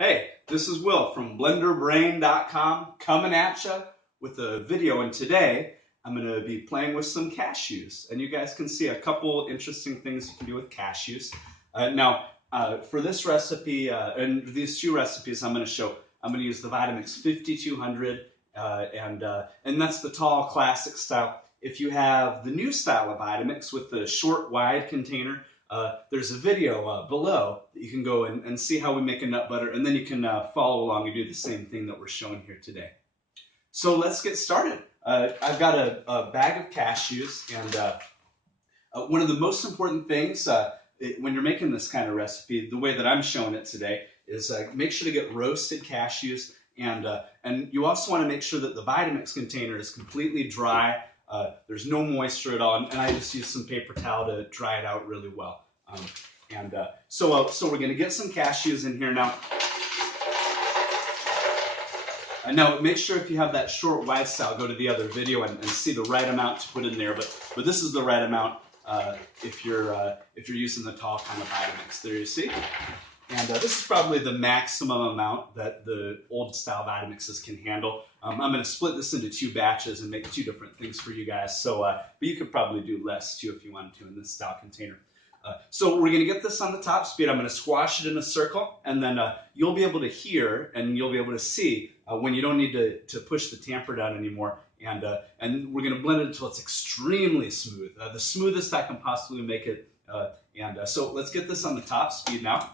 Hey, this is Will from BlenderBrain.com coming at you with a video, and today I'm going to be playing with some cashews, and you guys can see a couple interesting things you can do with cashews. For this recipe and these two recipes I'm going to use the Vitamix 5200 and that's the tall classic style. If you have the new style of Vitamix with the short wide container, there's a video below that you can go and see how we make a nut butter, and then you can follow along and do the same thing that we're showing here today. So let's get started. I've got a bag of cashews, and one of the most important things when you're making this kind of recipe, the way that I'm showing it today, is make sure to get roasted cashews, and you also want to make sure that the Vitamix container is completely dry. There's no moisture at all, and I just use some paper towel to dry it out really well. So we're going to get some cashews in here now. Now make sure if you have that short wide style, go to the other video and see the right amount to put in there. But this is the right amount if you're using the tall kind of Vitamix. There you see. And this is probably the maximum amount that the old style Vitamixes can handle. I'm going to split this into two batches and make two different things for you guys. But you could probably do less too if you wanted to in this style container. So we're going to get this on the top speed. I'm going to squash it in a circle, and then you'll be able to hear and you'll be able to see when you don't need to push the tamper down anymore. And we're going to blend it until it's extremely smooth, the smoothest I can possibly make it. So let's get this on the top speed now.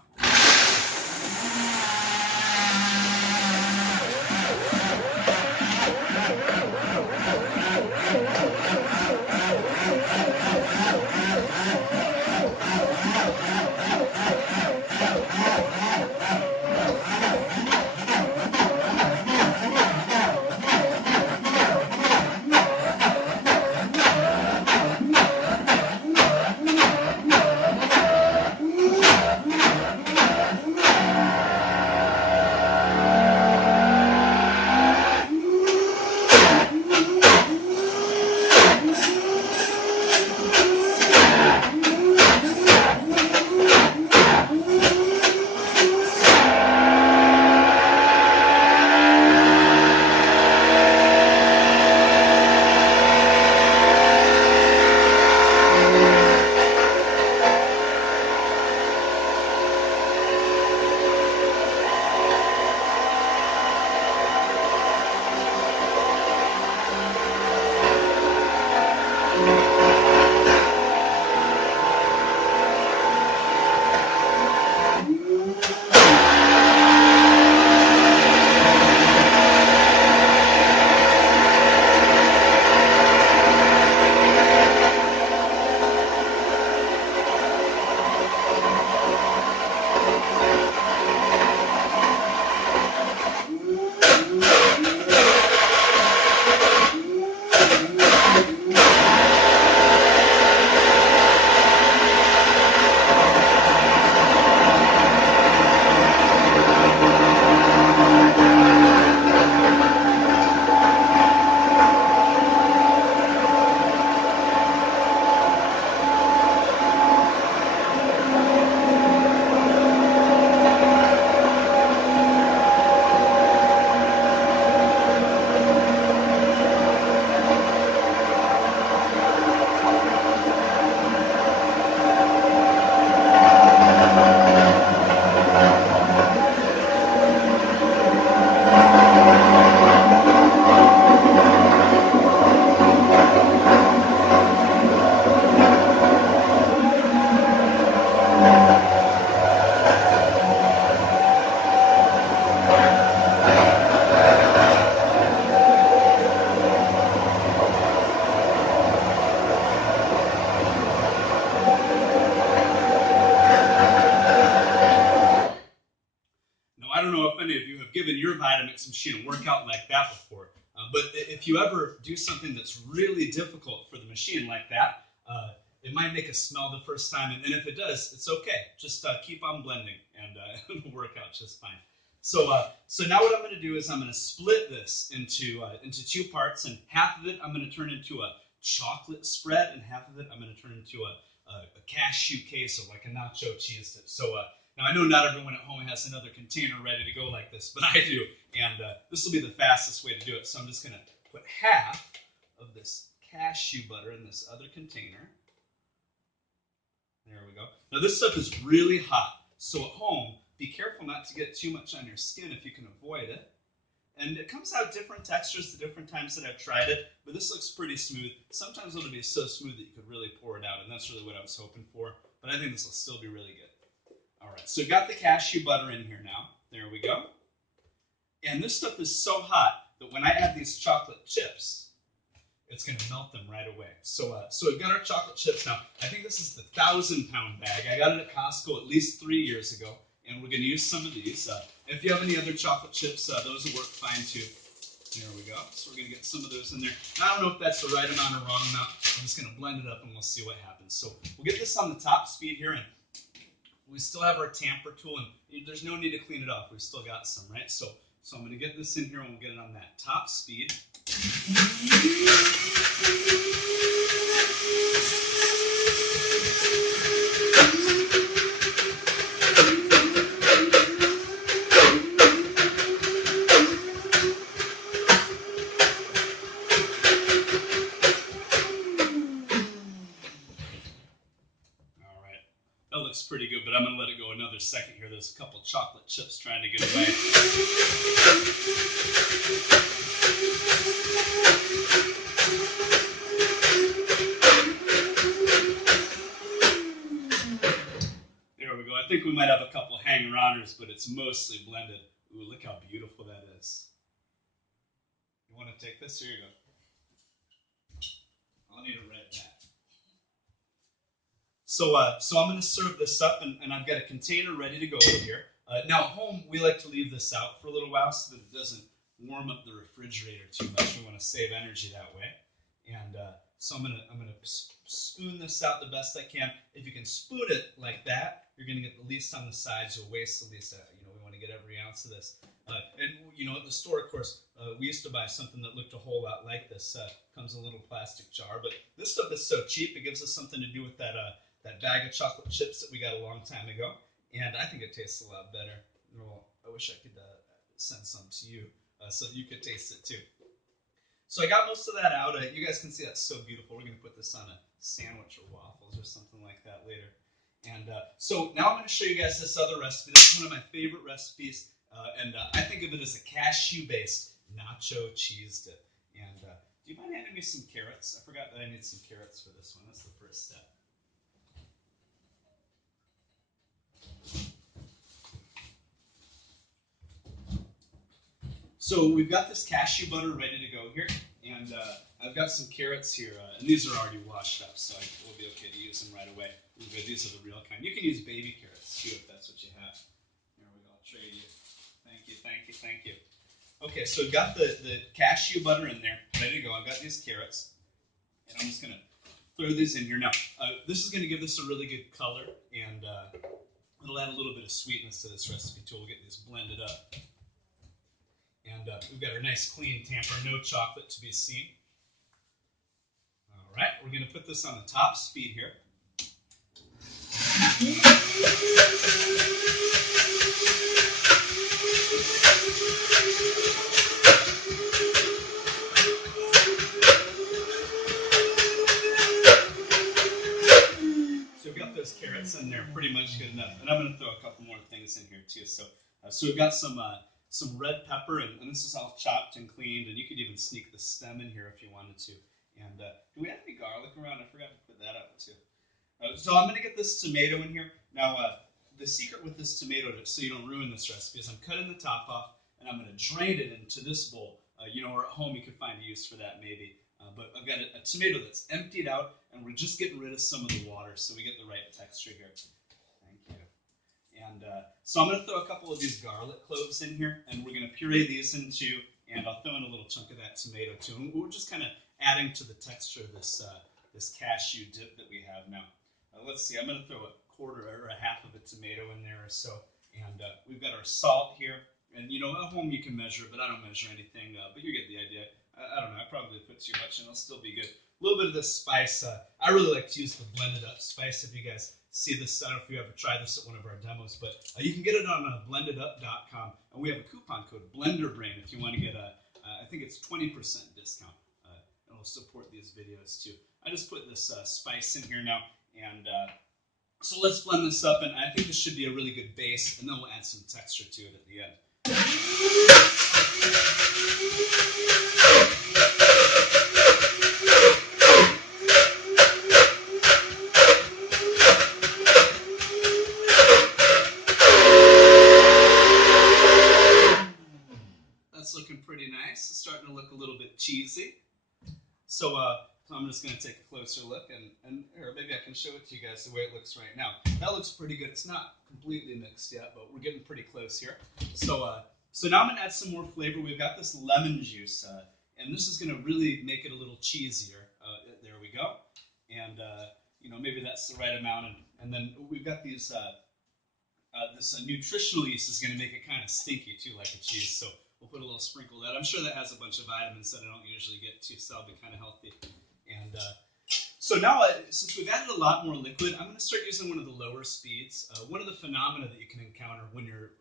I don't know if any of you have given your Vitamix machine a workout like that before, but if you ever do something that's really difficult for the machine like that, it might make a smell the first time, and if it does, it's okay. Just keep on blending, and it'll work out just fine. So now what I'm going to do is I'm going to split this into two parts, and half of it I'm going to turn into a chocolate spread, and half of it I'm going to turn into a cashew queso, like a nacho cheese dip. So Now, I know not everyone at home has another container ready to go like this, but I do. And this will be the fastest way to do it. So I'm just going to put half of this cashew butter in this other container. There we go. Now, this stuff is really hot. So at home, be careful not to get too much on your skin if you can avoid it. And it comes out different textures the different times that I've tried it, but this looks pretty smooth. Sometimes it'll be so smooth that you could really pour it out, and that's really what I was hoping for. But I think this will still be really good. All right, so we've got the cashew butter in here now. There we go. And this stuff is so hot that when I add these chocolate chips, it's going to melt them right away. So we've got our chocolate chips now. I think this is the 1,000-pound bag. I got it at Costco at least 3 years ago, and we're going to use some of these. If you have any other chocolate chips, those will work fine too. There we go. So we're going to get some of those in there. I don't know if that's the right amount or wrong amount. I'm just going to blend it up and we'll see what happens. So we'll get this on the top speed here, and we still have our tamper tool, and there's no need to clean it off. We've still got some, right? So I'm going to get this in here and we'll get it on that top speed. That looks pretty good, but I'm going to let it go another second here. There's a couple chocolate chips trying to get away. There we go. I think we might have a couple hanger-oners, but it's mostly blended. Ooh, look how beautiful that is. You want to take this? Here you go. I'll need it right back. So I'm going to serve this up, and I've got a container ready to go over here. Now, at home, we like to leave this out for a little while so that it doesn't warm up the refrigerator too much. We want to save energy that way. And so I'm gonna spoon this out the best I can. If you can spoon it like that, you're going to get the least on the sides. You'll waste the least. We want to get every ounce of this. And at the store, of course, we used to buy something that looked a whole lot like this. Comes in a little plastic jar, but this stuff is so cheap. It gives us something to do with that bag of chocolate chips that we got a long time ago, and I think it tastes a lot better. Well, I wish I could send some to you so that you could taste it too. So I got most of that out. You guys can see that's so beautiful. We're going to put this on a sandwich or waffles or something like that later. And so now I'm going to show you guys this other recipe. This is one of my favorite recipes, and I think of it as a cashew-based nacho cheese dip. And do you mind handing me some carrots? I forgot that I need some carrots for this one. That's the first step. So we've got this cashew butter ready to go here, and I've got some carrots here, and these are already washed up, so we'll be okay to use them right away. These are the real kind. You can use baby carrots too if that's what you have. There we go. I'll trade you. Thank you, thank you, thank you. Okay, so we've got the cashew butter in there, ready to go. I've got these carrots, and I'm just going to throw these in here. Now, this is going to give this a really good color, and it'll add a little bit of sweetness to this recipe too. We'll get these blended up. And we've got our nice clean tamper, no chocolate to be seen. All right, we're going to put this on the top speed here. So we've got those carrots in there, pretty much good enough. And I'm going to throw a couple more things in here too. So we've got some red pepper, and this is all chopped and cleaned, and you could even sneak the stem in here if you wanted to. And do we have any garlic around? I forgot to put that up too. So I'm going to get this tomato in here. Now, the secret with this tomato, so you don't ruin this recipe, is I'm cutting the top off, and I'm going to drain it into this bowl. Or at home you could find a use for that maybe. But I've got a tomato that's emptied out, and we're just getting rid of some of the water so we get the right texture here. Thank you. And so I'm going to throw a couple of these garlic cloves in here, and we're going to puree these into, and I'll throw in a little chunk of that tomato too. And we're just kind of adding to the texture of this cashew dip that we have now. Let's see, I'm going to throw a quarter or a half of a tomato in there or so. And we've got our salt here. And, at home you can measure it, but I don't measure anything. But you get the idea. I don't know, I probably put too much and it'll still be good. A little bit of this spice. I really like to use the blended up spice. If you guys see this. I don't know if you ever tried this at one of our demos, but you can get it on blendedup.com, and we have a coupon code BlenderBrain if you want to get I think it's 20% discount. It'll support these videos too. I just put this spice in here now, and so let's blend this up, and I think this should be a really good base, and then we'll add some texture to it at the end. That's looking pretty nice. It's starting to look a little bit cheesy. So I'm just going to take a closer look, and here, maybe I can show it to you guys the way it looks right now. That looks pretty good. It's not completely mixed yet, but we're getting pretty close here. So now I'm going to add some more flavor. We've got this lemon juice, and this is going to really make it a little cheesier. There we go. And, maybe that's the right amount. And then we've got these, this nutritional yeast is going to make it kind of stinky, too, like a cheese. So we'll put a little sprinkle of that. I'm sure that has a bunch of vitamins that I don't usually get to, so that'll be kind of healthy. And so now, since we've added a lot more liquid, I'm going to start using one of the lower speeds. One of the phenomena that you can encounter when you're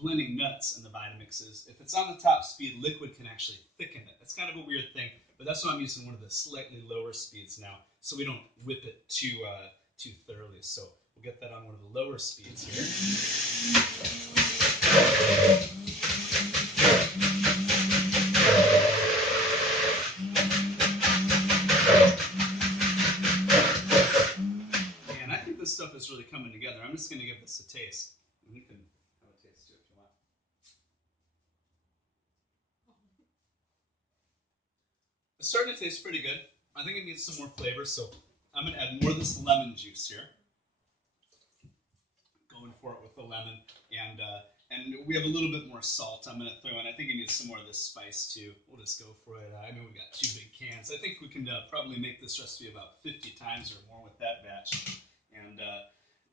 blending nuts in the Vitamix is if it's on the top speed, liquid can actually thicken it. It's kind of a weird thing, but that's why I'm using one of the slightly lower speeds now, so we don't whip it too thoroughly. So we'll get that on one of the lower speeds here. This stuff is really coming together. I'm just going to give this a taste. And you can have a taste too if you want. It's starting to taste pretty good. I think it needs some more flavor, so I'm going to add more of this lemon juice here. Going for it with the lemon. And we have a little bit more salt I'm going to throw in. I think it needs some more of this spice too. We'll just go for it. I know we got 2 big cans. I think we can probably make this recipe about 50 times or more with that batch. And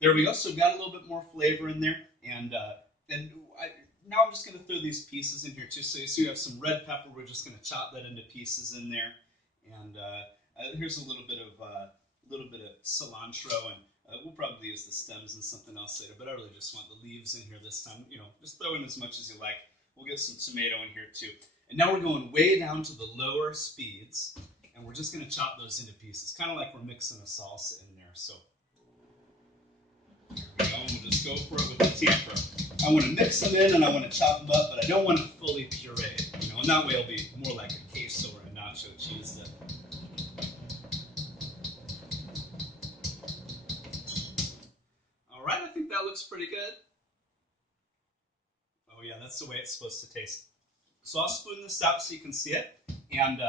there we go. So we've got a little bit more flavor in there. And now I'm just going to throw these pieces in here too. So you see we have some red pepper. We're just going to chop that into pieces in there. And here's a little bit of cilantro, and we'll probably use the stems and something else later. But I really just want the leaves in here this time. Just throw in as much as you like. We'll get some tomato in here too. And now we're going way down to the lower speeds, and we're just going to chop those into pieces, kind of like we're mixing a salsa in there. So. And we'll just go for it with the tamper. I want to mix them in and I want to chop them up, but I don't want them fully pureed. And that way it'll be more like a queso or a nacho cheese dip. All right, I think that looks pretty good. Oh yeah, that's the way it's supposed to taste. So I'll spoon this out so you can see it. And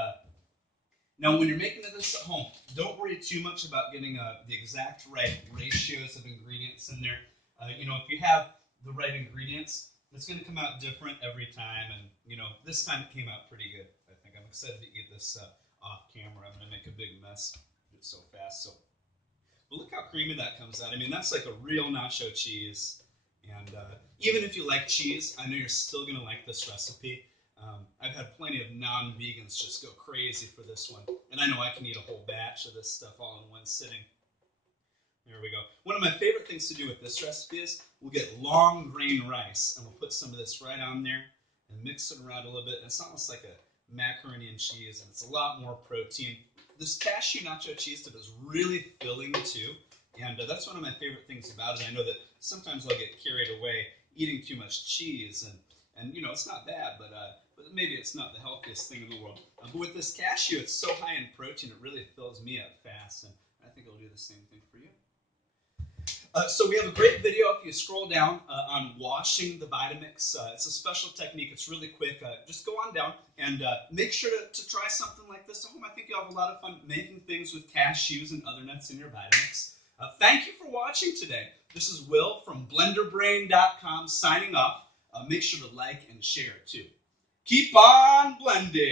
now, when you're making this at home, don't worry too much about getting the exact right ratios of ingredients in there. If you have the right ingredients, it's going to come out different every time. And, this time it came out pretty good, I think. I'm excited to eat this off camera. I'm going to make a big mess. Do it so fast. But look how creamy that comes out. I mean, that's like a real nacho cheese. And even if you like cheese, I know you're still going to like this recipe. I've had plenty of non-vegans just go crazy for this one. And I know I can eat a whole batch of this stuff all in one sitting. There we go. One of my favorite things to do with this recipe is we'll get long grain rice, and we'll put some of this right on there and mix it around a little bit. And it's almost like a macaroni and cheese, and it's a lot more protein. This cashew nacho cheese dip is really filling too. And that's one of my favorite things about it. I know that sometimes I'll get carried away eating too much cheese, and it's not bad, but maybe it's not the healthiest thing in the world. But with this cashew, it's so high in protein, it really fills me up fast, and I think it'll do the same thing for you. So we have a great video if you scroll down on washing the Vitamix. It's a special technique. It's really quick. Just go on down and make sure to try something like this at home. I think you'll have a lot of fun making things with cashews and other nuts in your Vitamix. Thank you for watching today. This is Will from BlenderBrain.com signing off. Make sure to like and share too. Keep on blending.